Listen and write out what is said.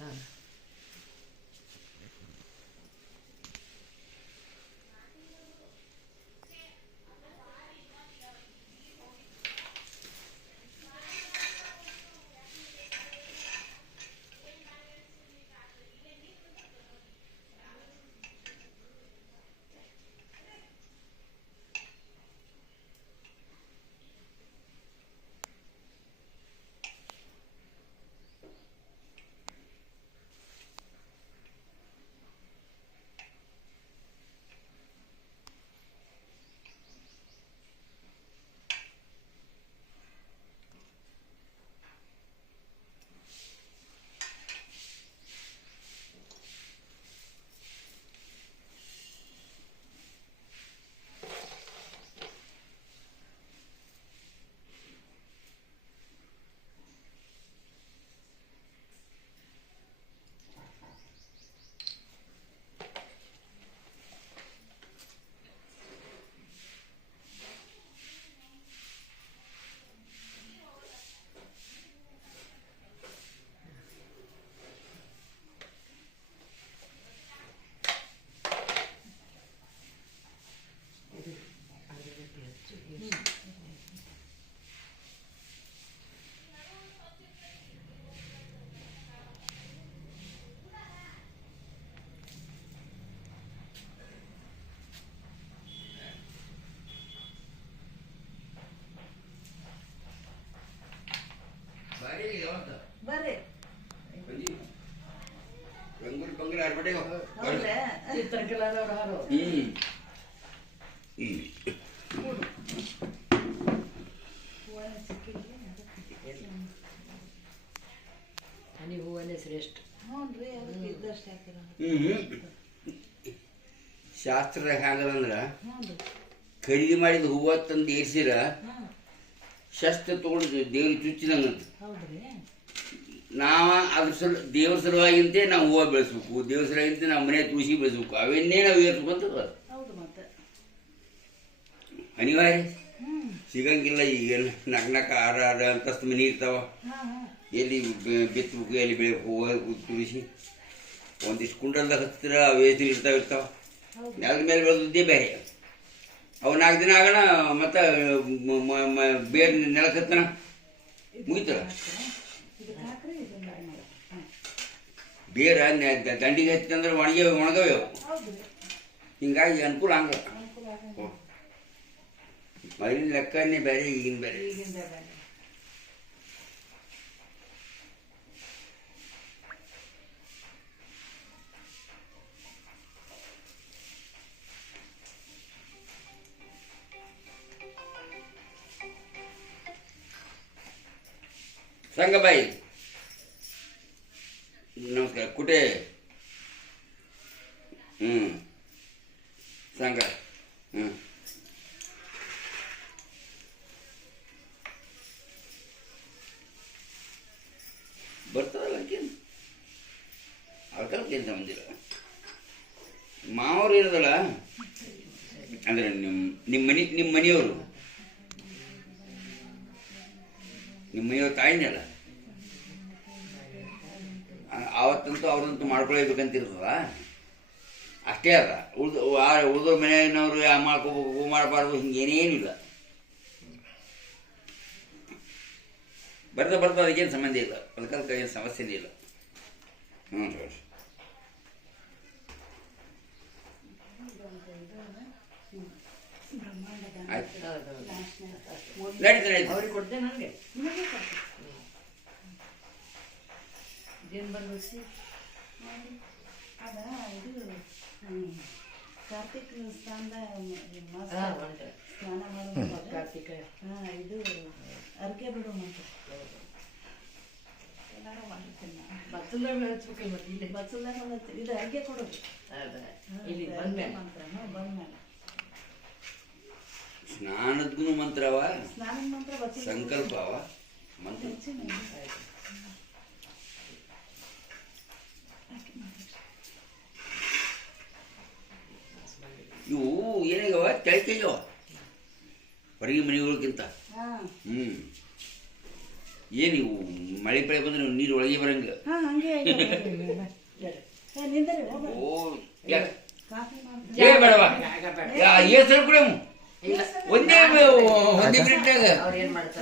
Yeah. Bengaluru ಹನಿ ಹೂವನೇ ಶ್ರೇಷ್ಠ. ಶಾಸ್ತ್ರ ಅಂದ್ರೆ ಖರೀದಿ ಮಾಡಿದ ಹೂವ ತಂದು ಏರ್ಸಿರ ಶಸ್ತ್ರ ತಗೊಂಡು ದೇವ್ರಿಗೆ ಚುಚ್ಚಿದಂಗಂತ. ನಾವ ಅದ್ರ ಸಲ ದೇವ್ರ ಸಲುವಾಗಿಂತೆ ನಾವು ಹೂವು ಬೆಳೆಸ್ಬೇಕು. ದೇವ್ರ ಸಲುವಾಗಿಂತೆ ನಾವು ಮನೆ ತುಳಸಿ ಬೆಳೆಸ್ಬೇಕು. ಅವನ್ನೇ ನಾವು ಏರ್ಸ್ಕೊಂತ ಅನಿವಾರ್ಯ? ಸಿಗಂಗಿಲ್ಲ ಈಗ ನಕ್ ನಕ ಆರ ಆರ ಅಂತಸ್ತು ಮನೆ ಇರ್ತಾವ. ಎಲ್ಲಿ ಬಿತ್ತಬೇಕು ಎಲ್ಲಿ ಬೆಳೆ ಹೂವು ತುಳಸಿ ಒಂದಿಷ್ಟು ಕುಂಡಲ್ದಾಗ ಹತ್ತಿರ ವೇಸ್ತಿ ಇರ್ತಾವ ಇರ್ತಾವ. ನೆಲದ ಮೇಲೆ ಬೆಳೆದದ್ದೇ ಬೇರೆ. ಅವು ನಾಲ್ಕು ದಿನ ಆಗೋಣ ಮತ್ತೆ ಬೇರೆ ನೆಲಕ್ಕೆ ಹತ್ತನ ಮುಗಿತಲ್ಲ? ಬೇರ ದಂಡಿಗೆ ಹತ್ತಿದ್ರೆ ಒಣಗಿ ಒಣಗವೆ ಹಿಂಗಾಗಿ ಅನುಕೂಲ ಹಂಗ ಮೊದಲಿನ ಲೆಕ್ಕನೇ ಬೇರೆ ಈಗಿನ ಬೇರೆ. ಕುಟೆ. ಹ್ಞೂ ಸಂಘ ಹ್ಞೂ ಬರ್ತದಲ್ಲ ಅದಕ್ಕೇನು ಅದಕ್ಕೇನು ಸಂಬಂಧಿಲ್ಲ ಮಾವರು ಇರೋದಲ್ಲ? ಅಂದ್ರೆ ನಿಮ್ಮ ನಿಮ್ಮ ಮನೆ ನಿಮ್ಮ ಮನೆಯವರು? ನಿಮ್ಮ ಮನೆಯವ್ರ ತಾಯಿನೇ ಅಲ್ಲ. ಆವತ್ತಂತೂ ಅವ್ರಂತೂ ಮಾಡ್ಕೊಳ್ಳೇಬೇಕಂತಿರ್ತದ ಅಷ್ಟೇ ಅದ ಉಳ್ದು ಉಳಿದ ಮನೆಯವರು ಯಾ ಮಾಡ್ಕೋಬೇಕು ಮಾಡಬಾರ್ದು ಹಿಂಗೇನೇನಿಲ್ಲ ಬರ್ತಾ ಬರ್ತಾ ಅದಕ್ಕೇನು ಸಂಬಂಧ ಇಲ್ಲ. ಅದಕ್ಕೆ ಏನು ಸಮಸ್ಯೆನೇ ಇಲ್ಲ. ಹ್ಞೂ ನಡೀತು ಅವ್ರಿಗೆ ಕೊಡ್ತೇನೆ ನನಗೆ ನಿಮಗೆ ಕೊಡ್ತೀನಿ. ಬರ್ಬೇಕು ನೋಡಿ, ಅದ ಇದು ಕಾರ್ತಿಕ್ ಸ್ನಾನದ ಸ್ನಾನ ಮಾಡೋದು. ಕಾರ್ತಿಕ ಹಾ ಇದು ಅರ್ಕೆ ಬಿಡು ಅಂತ ಎಲ್ಲಾರು ಮಾಡ್ತೀನಿ ನಾನು. ಬತ್ತಲ್ದಾಗ ಹಚ್ಬೇಕು ಮತ್ತೆ ಇಲ್ಲಿ? ಇದು ಅರ್ಕೆ ಕೊಡೋದು. ಹೌದಾ ಇಲ್ಲಿ ಬಂದ ಬಂದ ಮಂತ್ರ ಹ್ಞೂ ಬಂದ್ಮೇಲೆ. ಸ್ನಾನದ್ಗೂ ಮಂತ್ರವ? ಸಂಕಲ್ಪವ? ಮಂತ್ರ. ಇವು ಏನಾಗ್ಯಾವ? ತೆಳ್ಕೆಯ್ಯವ ಹೊರಗೆ ಮನೆಗಳಿಗಿಂತ? ಹಾ. ಹ್ಞೂ ಏನು ಇವು? ಮಳೆ ಪಳೆ ಬಂದ್ರೆ ನೀರು ಒಳಗೆ ಬರಂಗ? ಓ ಏ ಬೇಡವಾ? ಜಾಗ ಬೇಡ ಯಾ ಏಸರು ಕೂಡ ಇಲ್ಲ ಒಂದೇ ಒಂದೇ ಮಿನಿಟ್ನಾಗ ಅವ್ರು ಏನು ಮಾಡ್ತಾರೆ